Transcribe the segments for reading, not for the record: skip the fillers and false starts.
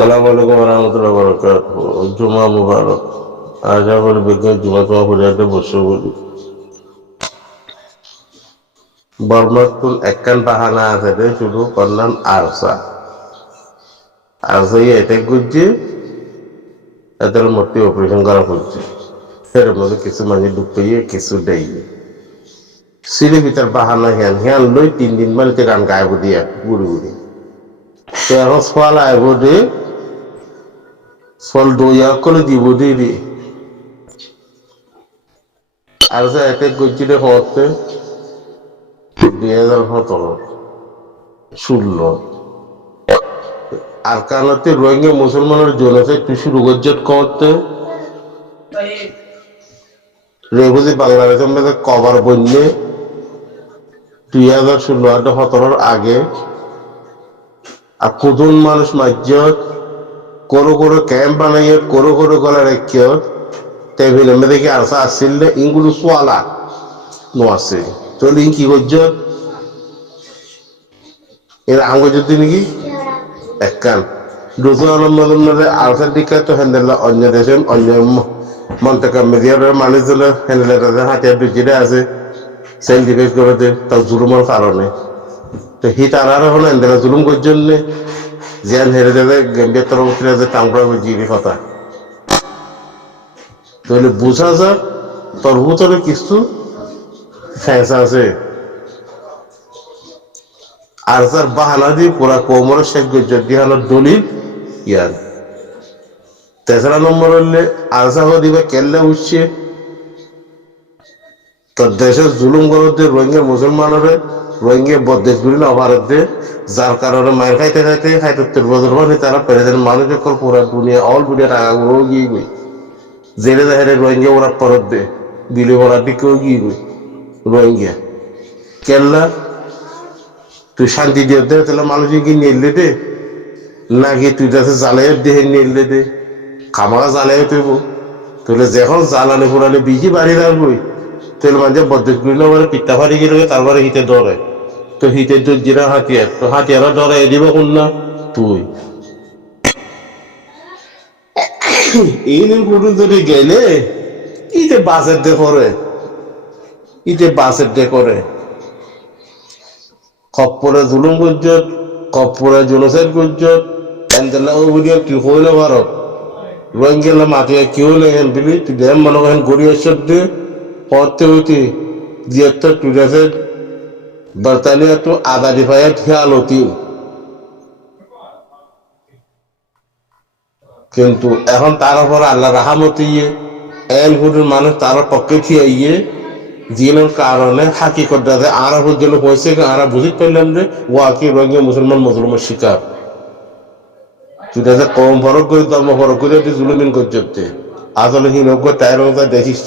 সালাম আলাইকুম রহমতুল্লাহ বরকাত। জুমা মুবারক। আশা করি বিজ্ঞান জুমা তোমার পরিবারকে বসে বলি বর্মাতুল একখান বাহানা আছে রে, শুধু করলাম আরসা আরসা এটা করছে, এদের মধ্যে অপারেশন করা হচ্ছে। এর মধ্যে কিছু মানে ঢুকিয়ে কিছু দেয় সিঁড়ি ভিতর বাহানা হ্যান হ্যান লই 3 দিন মানে গান গাইব দিয়া গুড়ি গুড়ি। তো এখন ফল আইব দে, ফল দইয়া করে দিব দিবি। আর যে অ্যাটাক করছিল হতে 2017-16 আর কানাতে রোহিঙ্গা মুসলমানের জনতা একটু শুরু গজ্জত করতে রেগুজি বাংলাদেশের মধ্যে কভার বন্যে 2016-17 আগে আর কুদুন মানুষ মাজ্জত করো করো ক্যাম্প বানাইয়ে করো করো গলা রেখে টেবিলের মধ্যে কি আরসা আসছিল ইনগুলো সোয়ালা নো আছে চলে কি গজ্জত এর আঙ্গ যদি নাকি একখান দুশো আলমদের আরসার দিকে তো হ্যান্ডেল অন্য দেশে অন্য মন্তকা মিডিয়ার মানুষ হলে হ্যান্ডেল হাতিয়ার দুজিটা আছে সাইন্টিফিক করে তার জুলুমের কারণে তো হি তারা হলো হ্যান্ডেল জুলুম করছেন জিয়ান হেরে দেবে গেম্বিয়ার তরফ যে টাঙ্গা জিবি কথা তাহলে বুঝা যাক তোর ভিতরে কিছু ফ্যাঁস আছে আর তার বাহানা দিয়ে পুরা কোমরের শেখ গজ্জত দিয়ে হলো দলিল ইয়ার 3 নম্বর হলে আরসা দিবে কেল্লা উঠছে তোর দেশের জুলুম করতে রোহিঙ্গা মুসলমানের রোহিঙ্গা বদেশ গুলি অভারত দে যার কারণে মায়ের খাইতে খাইতে খাইতে বছর মানে তারা প্রেসিডেন্ট মানুষ পুরা দুনিয়া অল দুনিয়া টাকা গুলো গিয়ে গই জেলে দেখে রোহিঙ্গা ওরা পরত দে বিলে ওরা দিকেও গিয়ে গই রোহিঙ্গা কেল্লা তুই শান্তি দিয়ে দে তাহলে মানুষ কি নিলে দে নাকি তুই যাতে জ্বালাই দেহে নিলে দে খামাকা জ্বালাই তুইব তাহলে যখন জ্বালানি পুরানি বিজি বাড়ি রাখবই তেল মাঝে বদ্ধ গুলো পিঠা ফাড়ি গেলে তারপরে হিতে ধরে তো হিতে দর্জিরা হাতিয়ার তো হাতিয়ারা ধরে দিব কোন না তুই এই নির্বাচন যদি গেলে ইতে বাসের দে করে ইতে বাসের দে করে কপ্পরে জুলুম গুজ্জত কপ্পরে জনসের গুজ্জত এনদেলা ওবিডিও কি হইল ভারত রোহিঙ্গা মাটিয়া কি হইল হেন বিলি তুই দেম মনে করেন গড়িয়ে দে পড়তে হইতে জিয়াত্তর টুডাসে বর্তানিয়া তো আজাদি ভাইয়া খেয়াল হতি কিন্তু এখন তার উপর আল্লাহ রাহামতি এন গুরুর মানুষ তার পক্ষে থিয়ে জিনের কারণে হাকিকত দাদা আরা পর্যন্ত হয়েছে আরা বুঝতে পারলাম যে ওয়াকি রোহিঙ্গা মুসলমান মজলুমের শিকার তুই দাদা কম ফরক করে ধর্ম ফরক করে তুই জুলুমিন করতে আসলে হিনজ্ঞ টাইর দেখিস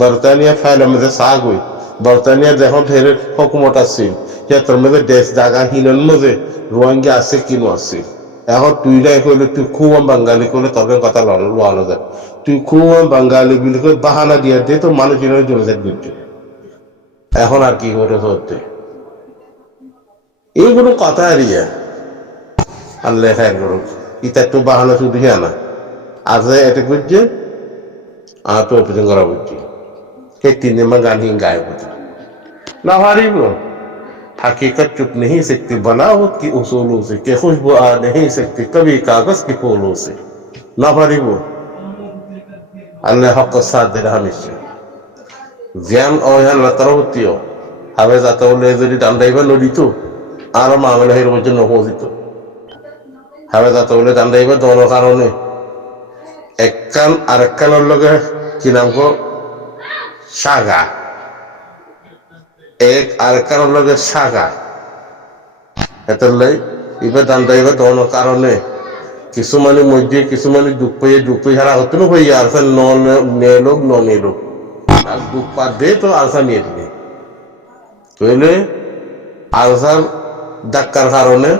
বর্তানিয়া ফাইলের মধ্যে সাগ হই বর্তানিয়া যখন ফের হকুমত আসছে তোর মধ্যে দেশ জায়গা হিনন মধ্যে রোহিঙ্গা আছে কিনো আছে এখন তুই নাই কইলে তুই খুব বাঙালি করলে তোকে কথা লোয়ানো যায় তুই খুব বাঙালি বলে করে বাহানা দিয়ে দে তো মানুষ জনজাত করছে এখন আর কি করে হতে এইগুলো কথা হারিয়া আল্লাহ খায় করুক ইটা একটু বাহানা শুধু না আজ এটা করছে আর তো অপারেশন করা হচ্ছে সেই 3 দিন গান হি গায়ে হতে ना हारिब हकीकत चुप नहीं सकती बनावट की उसूलों से कि खुशबू आ नहीं सकती कभी कागज के फूलों से ना हारिब अल्लाह हक का साथ दे रहा हमेशा জ্ঞান অজ্ঞান লাতারা হতিও হাবে যাতে হলে যদি দান্দাইবা নদীত আর মামলা হের পর্যন্ত পৌঁছিত হাবে যাতে হলে দান্দাইবা দলের কারণে একখান আরেকখানের লগে কি নাম গো সাগা এক আরেকখানের লগে সাগা এটার লাই এবার দান্দাইবা দলের কারণে কিছুমানে মধ্যে কিছুমানে দুঃখ পেয়ে হারা হতো না হইয়া আর নেলোক নেলোক আর দুঃখ পা দে তো আলসা নিয়ে দিবে তাহলে আলসার ধাক্কার কারণে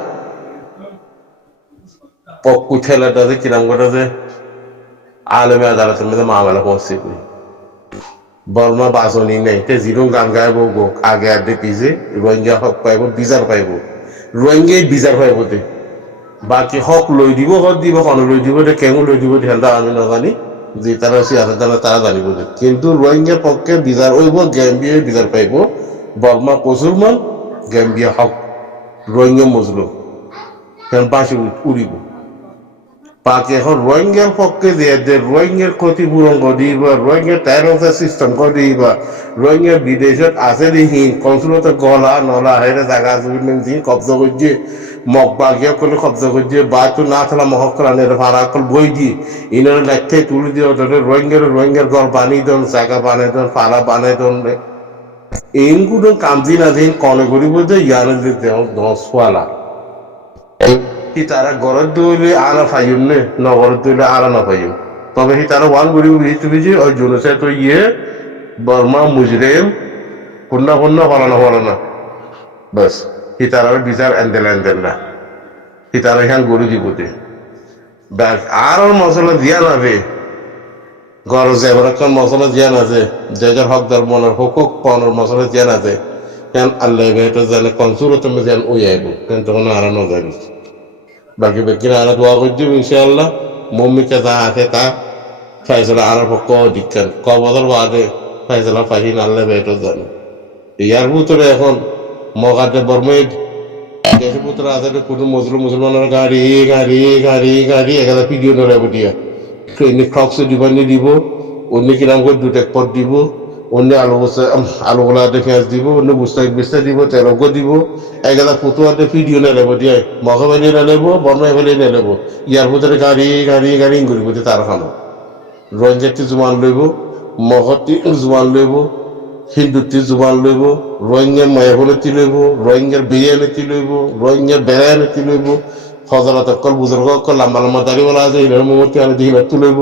পক্কু ছেলেটা যে কিরাম করে যে আলমে আদালতের মধ্যে মামলা পৌঁছে বর্মা বাসনি নেই তে জিরো গান গাইব আগে আগে পিছে রোহিঙ্গা হক পাইব বিচার পাইব রোহিঙ্গাই বিচার পাইব তে বাকি হক লৈ দিব হক দিব কোন লৈ দিব কেমন লৈ দিব ধ্যানটা আমি নাজানি যে তারা সিয়াসত জানে তারা জানিব কিন্তু রোহিঙ্গার পক্ষে বিচার হইব গ্যাম্বিয়া বিচার পাইব বর্মা মুসলমান গ্যাম্বিয়া হক রোহিঙ্গা মজলুম বাঁশি উড়িব বাকি এখন রোহিঙ্গার পক্ষে যে রোহিঙ্গার ক্ষতিপূরণ করিবা রোহিঙ্গার টাইরসা সিস্টেম করিবা রোহিঙ্গা বিদেশত আছে দেখি কনসুলতে গলা নলা হেরে জায়গা জমি কবজা করছে মগ বাগিয়া করলে কবজা করছে বা তো না থালা মহক করানের ভাড়া কল বই দি ইনার লেখতে তুলে দিয়ে রোহিঙ্গার ঘর বানিয়ে দেন জায়গা বানিয়ে দেন পাড়া বানিয়ে দেন এইগুলো কামজি না দিন কনে করিব যে ইয়ানের যে দশওয়ালা সি তারা ঘরের দইলে আনা পাইম নে নগরের দইলে আনা না পাইম তবে সি তারা ওয়ান করিব তুমি যে ওই জনসে তো বর্মা মুজরেম কন্যা ফলানা বাস সি তারা বিচার এন্দেল না সি তারা এখান গরু দিবতে ব্যাস আর মশলা দিয়া না রে গরজ এবার মশলা দিয়া না যে যে হকদার মনের হুকুক পাওয়ার মশলা দিয়া না যে কেন আল্লাহ বেহটা জানে কনসুর তুমি যেন ওই আইব কিন্তু তখন আর না যাবি বাকি বেকিনা আর দোয়া করছি ইনশাআল্লাহ মম্মিকে যা আছে তা ফাইসলা আর পক্ষ দিচ্ছেন ক বছর বাদে ফাইসলা ফাইন আল্লাহ বেহটা জানে ইয়ার ভিতরে এখন মগাতে বর্মেদ দেশের ভিতরে আছে কোনো মুসলমানের গাড়ি এখানে ভিডিও ধরে দিয়া ট্রেনে ক্রক্স দিবানি দিব অন্য কিরাম করে দুটেক পথ দিব অন্য আলুগুলাতে পেঁয়াজ দিব অন্য বুস্তা দিব তেলক দিব এগাদা ফটোয়াতে ভিডিও নেলেব দিয়ে মহাবালি নেলেব বর্মাই ফেলে নেলেব ইয়ার ভিতরে গাড়ি ঘুরিব তার খানো রঞ্জাতি জুমান লইব মহতি জুমান লইব হিন্দুত্ব জুবান লইব রোহিঙ্গার মায়াবলতি লইব রোহিঙ্গার বিরিয়ানিতি লইব রোহিঙ্গার বেড়ায়ানিতি লইব হজরত অকল বুজুর্গ অকল লম্বা দাড়িওয়ালা আছে এনার মমতি আনি দিহিনাত্তু লইব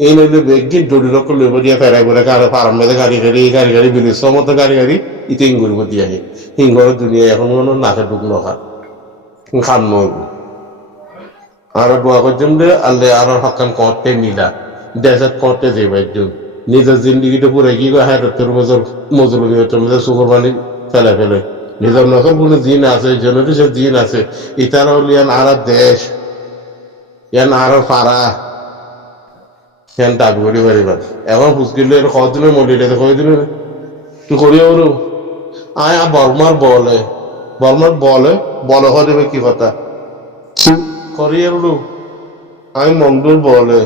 এই নইলে বেগিন দড়ির অকল লইব দিয়া ফেরাই বলে ফার্ম মেদে গাড়ি বিলি সমত গাড়ি ইতে ইঙ্গুরিব দিয়া হিঙ্গর দুনিয়া এখন কোনো নাকে ঢুক নখা খান নইব আর দোয়া করছেন যে আল্লাহ আর হকান করতে মিলা দেশত করতে যাইবার জন্য নিজের জিন্দগিটা পুরো কি করে হায়াতের বছর মজুরিয়তের মধ্যে শুকর পানি ফেলে নিজের নকল কোনো জিন আছে জনটি সব জিন আছে ইতারা হল ইয়ান আর দেশ ইয়ান আর পাড়া ইয়ান দাবি করি পারিবার এখন ফুসকিলে কদিনের মন্দিরে কদিনের তুই করিও বলো আয় বর্মার বলে হয়ে দেবে কি কথা করিয়ে বলো আমি মন্দির বলে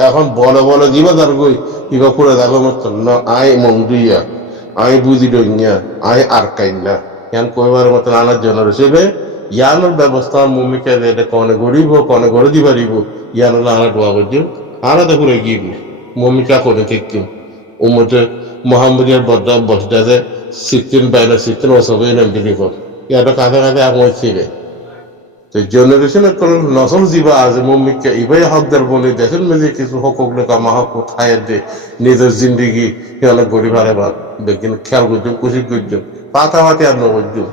এখন বলে দিবা তার গই ইবা করে দেখো না আই মন্দিয়া আই বুঝি ডইয়া আই আর কাইনা ইয়ান কইবার মতন আনার জন্য হিসেবে ইয়ানোর ব্যবস্থা মুমিকে এটা কনে গড়িব কনে গড়ে দি পারিব ইয়ানোর আনা দোয়া করছি আনাতে করে গিয়ে মমিকা করে ঠিক উম্মতে মোহাম্মদিয়ার বসদাতে সিত্তিন ওসবে নাম দিলি কর ইয়াটা কাছে আমই ছিড়ে তো জেনারেশনের কোন নসল জীবা আছে মম্মিকে ইবাই হকদার বলে দেখেন মেজে কিছু হকক লেখা মাহক খায়ের দে নিজের জিন্দিগি অনেক গরিব হারে বাদ দেখেন খেয়াল করছেন কুশি করছেন পাতি আর নবর্জন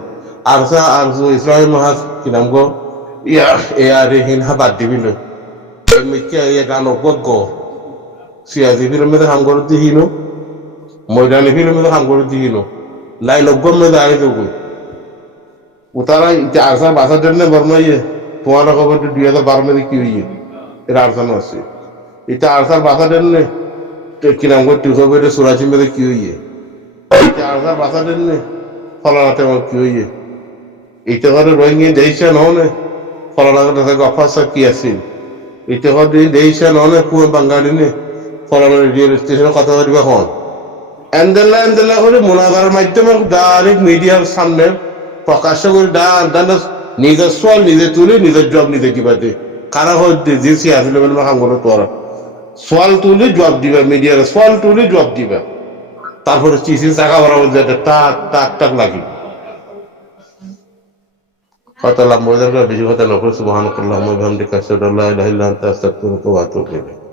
আর ইসলামী মহাজ কি নাম গো হিন বাদ দিবিল মিকে গান অজ্ঞ সিয়াজি ফিল্ম মেয়েদের হাম করে দিহিনো ময়দানি ফিল্ম মেয়েদের হাম করে দিহিনো লাইন অজ্ঞ মেয়েদের আগে যোগ উতারা ইটা আসার বাসার জন্য বর্মাইয়ে তোমার খবর 2012 में की हुई है এর আরসান আছে এটা আরসার বাসার জন্য কি নাম করতে হবে সুরাজি में की हुई है এটা আরসার বাসার জন্য ফলানাতে কি हुई है এটা করে রোহিঙ্গা দেশে ননে ফলানাতে থেকে অফাসা কি আছে এটা করে দেশে ননে কোন বাঙালি নে ফলানা রেডিও স্টেশনে কথা বলবা কোন এন্দেলা করে মুনাজারের মাধ্যমে ডাইরেক্ট মিডিয়ার সামনে প্রকাশ্য করে নিজের সোয়াল নিজে তুলে নিজের জবাব নিজে কিবা দে কারা হচ্ছে যে আসলে বলে কাম করো তোরা সোয়াল তুলে জবাব দিবা মিডিয়ার সোয়াল তুলে জবাব দিবা তারপরে চিঠি চাকা বরাবর যেটা টাক লাগি কথা লাভ বেশি কথা নকল সুবহানাল্লাহ ওয়া বিহামদিহি আশহাদু আল্লা ইলাহা ইল্লা আনতা আস্তাগফিরুকা ওয়া আতুবু ইলাইক